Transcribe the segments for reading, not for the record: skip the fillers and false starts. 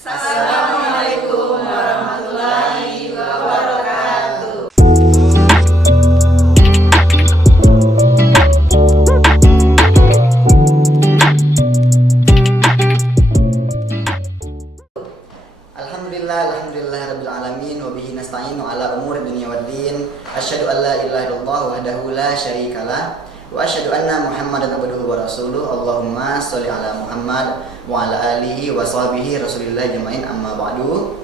Assalamualaikum warahmatullahi wabarakatuh. Alhamdulillah rabbil alamin wa bihi nasta'inu ala umuri dunya waddin. Asyhadu an la ilaha illallah wahdahu la syarikalah wa asyhadu anna Muhammadan abduhu wa rasuluh. Allahumma sholli ala Muhammad wa ala alihi wa sahbihi rasulillah jamain, amma ba'du.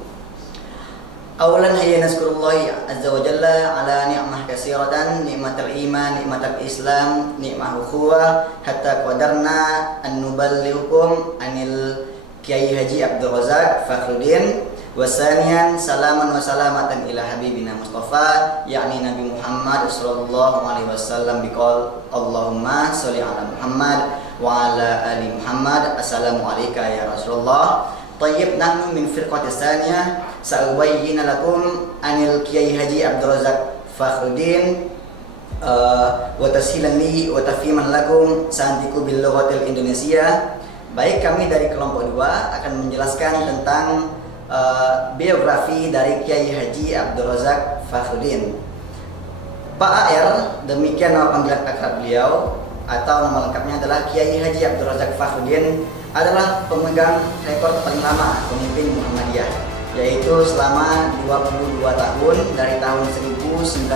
Awalan hayya nazkurullahi azza wa jalla ala ni'mah katsiratan, ni'matal iman, ni'matal islam, ni'mah ukhuwah, hatta qadarna an nuballighukum anil Kiai Haji Abdul Razak Fakhruddin. Wasanian salaman wa salamatan ila habibina Mustafa yakni Nabi Muhammad sallallahu alaihi wasallam biqaul Allahumma sholli ala Muhammad wa ala ali Muhammad. Assalamu alayka ya Rasulullah. Tayyib, nahnu min firqati tsaniyah sa'ubayyina lakum anil Kiai Haji Abdul Razak Fakhruddin wa tashilan li wa tafhiman lakum sa'antiku bil lughatil Indonesia. Baik, kami dari kelompok 2 akan menjelaskan tentang biografi dari Kiai Haji Abdul Razak Fakhruddin. Pak AR, demikian nama panggilan akrab beliau, atau nama lengkapnya adalah Kiai Haji Abdul Razak Fakhruddin, adalah pemegang rekor paling lama pemimpin Muhammadiyah, yaitu selama 22 tahun dari tahun 1968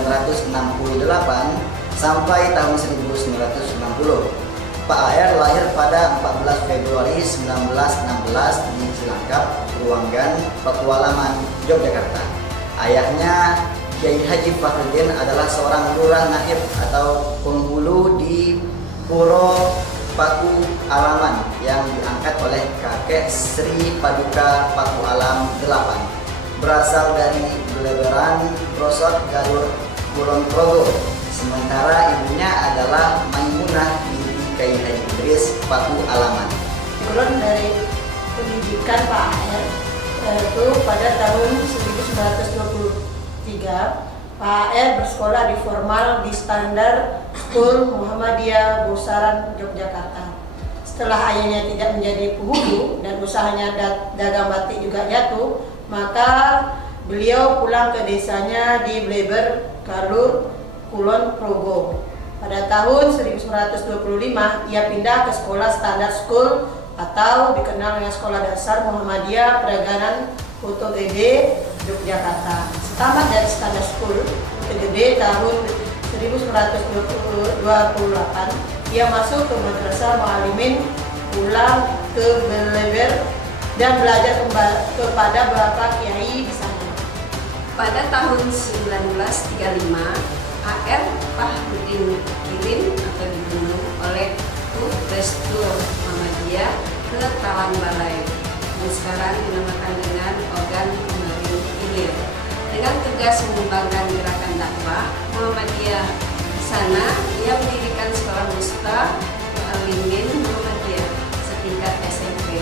sampai tahun 1990. Pak AR lahir pada 14 Februari 1916 di Cilangkap, Ruanggan, Pakualaman, Yogyakarta. Ayahnya Kiai Haji Fakhruddin adalah seorang lurah naib atau penghulu di Puro Paku Alaman yang diangkat oleh kakek Sri Paduka Paku Alam 8, berasal dari Beleberan, Brosot, Galur, Kulon Progo. Sementara ibunya adalah Maimunah binti Kiai Haji Idris Paku Alaman. Turun dari pendidikan Pak AR yaitu pada tahun 1923 Pak AR bersekolah di formal di Standar School Muhammadiyah Bosaran, Yogyakarta. Setelah ayahnya tidak menjadi penghulu dan usahanya dagang batik juga jatuh, maka beliau pulang ke desanya di Bleber, Galur, Kulon Progo. Pada tahun 1925 ia pindah ke sekolah Standar School atau dikenal dengan Sekolah Dasar Muhammadiyah Peraganan Kota Gede, Yogyakarta. Setamat dari Standar School Kota Gede tahun 1928, ia masuk ke Madrasah Muallimin, pulang ke Beleber dan belajar kepada beberapa kiai di sana. Pada tahun 1935 AR Fakhruddin dikirim atau dibunuh oleh Prestur Muhammadiyah ke Talang Balai yang sekarang dinamakan dengan organ Kemarin Ilir, dengan tugas mengembangkan gerakan dakwah Muhammadiyah. Di sana ia mendirikan sekolah Musta Muallimin Muhammadiyah setingkat SMP,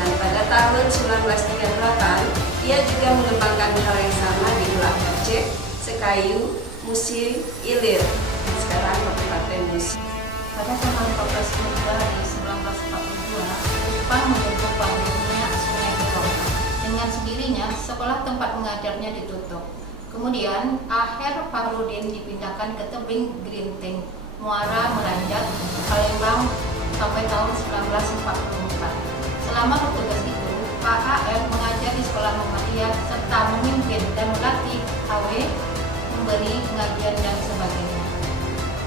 dan pada tahun 1938 ia juga mengembangkan hal yang sama di Ulak Aceh, Sekayu, Musi Ilir, sekarang Kabupaten Musi. Pada tanggal 14 Februari 1942, Jepang menutup panggungnya Sungai Berong. Dengan sendirinya, sekolah tempat mengajarnya ditutup. Kemudian, AR Fakhruddin dipindahkan ke tebing Gerinting, Muara Meranjat, Palembang sampai tahun 1944. Selama bertugas itu, Pak AR mengajar di sekolah Muhammadiyah serta memimpin dan melatih AW, memberi pengajian dan sebagainya.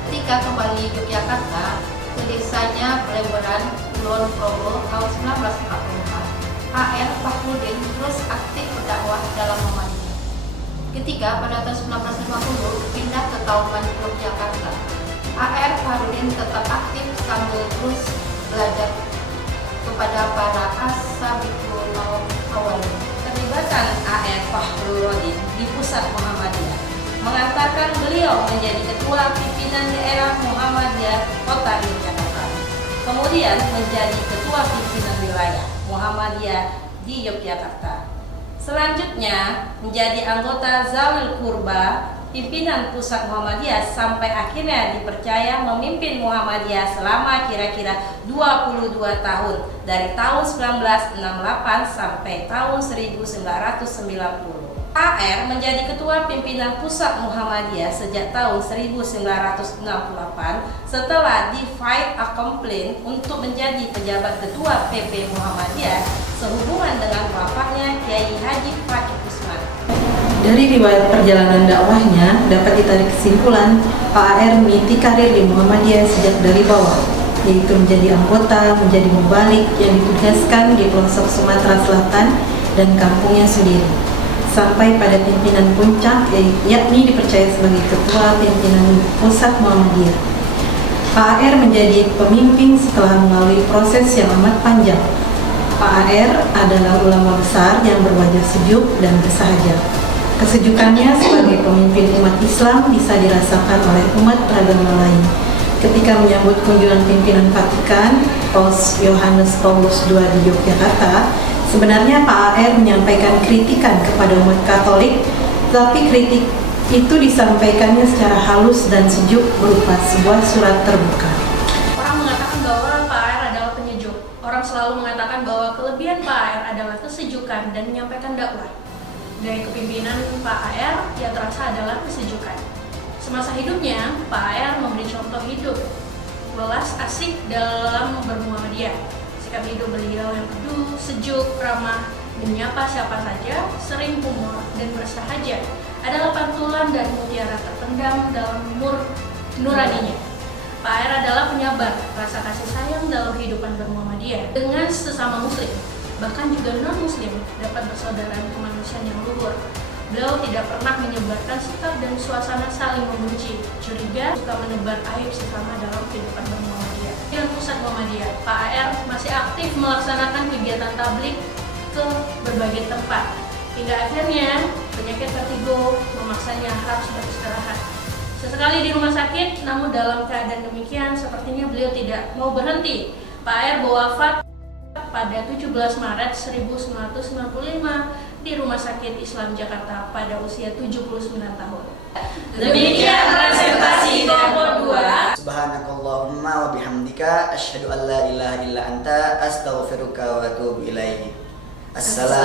Ketika kembali Yogyakarta ke desanya Beleberan, Kulon Progo tahun 1944, AR Fakhruddin terus aktif berdakwah dalam Muhammadiyah. Ketika pada tahun 1950 pindah ke Kauman, Yogyakarta, AR Fakhruddin tetap aktif sambil terus belajar kepada para as-sabiqun awwalun. Keterlibatan AR Fakhruddin di pusat Muhammadiyah mengatakan beliau menjadi ketua pimpinan daerah Muhammadiyah Kota Yogyakarta, kemudian menjadi ketua pimpinan wilayah Muhammadiyah di Yogyakarta. Selanjutnya menjadi anggota Zawil Kurba pimpinan pusat Muhammadiyah sampai akhirnya dipercaya memimpin Muhammadiyah selama kira-kira 22 tahun dari tahun 1968 sampai tahun 1990. AR menjadi ketua pimpinan pusat Muhammadiyah sejak tahun 1968 setelah di-fight accomplished untuk menjadi pejabat ketua PP Muhammadiyah sehubungan dengan wafatnya Kiai Haji Fakih Usman. Dari riwayat perjalanan dakwahnya dapat ditarik kesimpulan Pak AR meniti karir di Muhammadiyah sejak dari bawah, yaitu menjadi anggota, menjadi mubalik yang ditugaskan di pelosok Sumatera Selatan dan kampungnya sendiri, sampai pada pimpinan puncak yakni dipercaya sebagai ketua pimpinan pusat Muhammadiyah. Pak AR menjadi pemimpin setelah melalui proses yang amat panjang. Pak AR adalah ulama besar yang berwajah sejuk dan bersahaja. Kesejukannya sebagai pemimpin umat Islam bisa dirasakan oleh umat beragama lain. Ketika menyambut kunjungan pimpinan Vatikan, Paus Yohanes Paulus II di Yogyakarta, sebenarnya Pak AR menyampaikan kritikan kepada umat Katolik, tapi kritik itu disampaikannya secara halus dan sejuk berupa sebuah surat terbuka. Orang mengatakan bahwa Pak AR adalah penyejuk. Orang selalu mengatakan bahwa kelebihan Pak AR adalah kesejukan dan menyampaikan dakwah. Gaya kepimpinan Pak AR yang terasa adalah kesejukan. Semasa hidupnya, Pak AR memberi contoh hidup welas asik dalam bermuamalah. Sikap hidup beliau yang teduh, sejuk, ramah, menyapa siapa saja, sering humor dan bersahaja adalah pantulan dan mutiara terpendam dalam nuraninya. Pak AR adalah penyabar rasa kasih sayang dalam kehidupan bermuamalah dengan sesama muslim, bahkan juga non-muslim dapat bersaudara kemanusiaan yang luhur. Beliau tidak pernah menyebarkan sikap dan suasana saling membenci, curiga, suka menebar aib sesama dalam kehidupan bermuamalah. Dengan pusat Muhammadiyah, Pak AR masih aktif melaksanakan kegiatan tablik ke berbagai tempat, hingga akhirnya penyakit vertigo memaksanya harus beristirahat. Sesekali di rumah sakit, namun dalam keadaan demikian sepertinya beliau tidak mau berhenti. Pak AR wafat pada 17 Maret 1995 di Rumah Sakit Islam Jakarta pada usia 79 tahun. Demikian presentasi kelompok 2. Subhanakallahumma wa bihamdika asyhadu an la ilaha illa anta astaghfiruka wa atubu ilaik. Assalamualaikum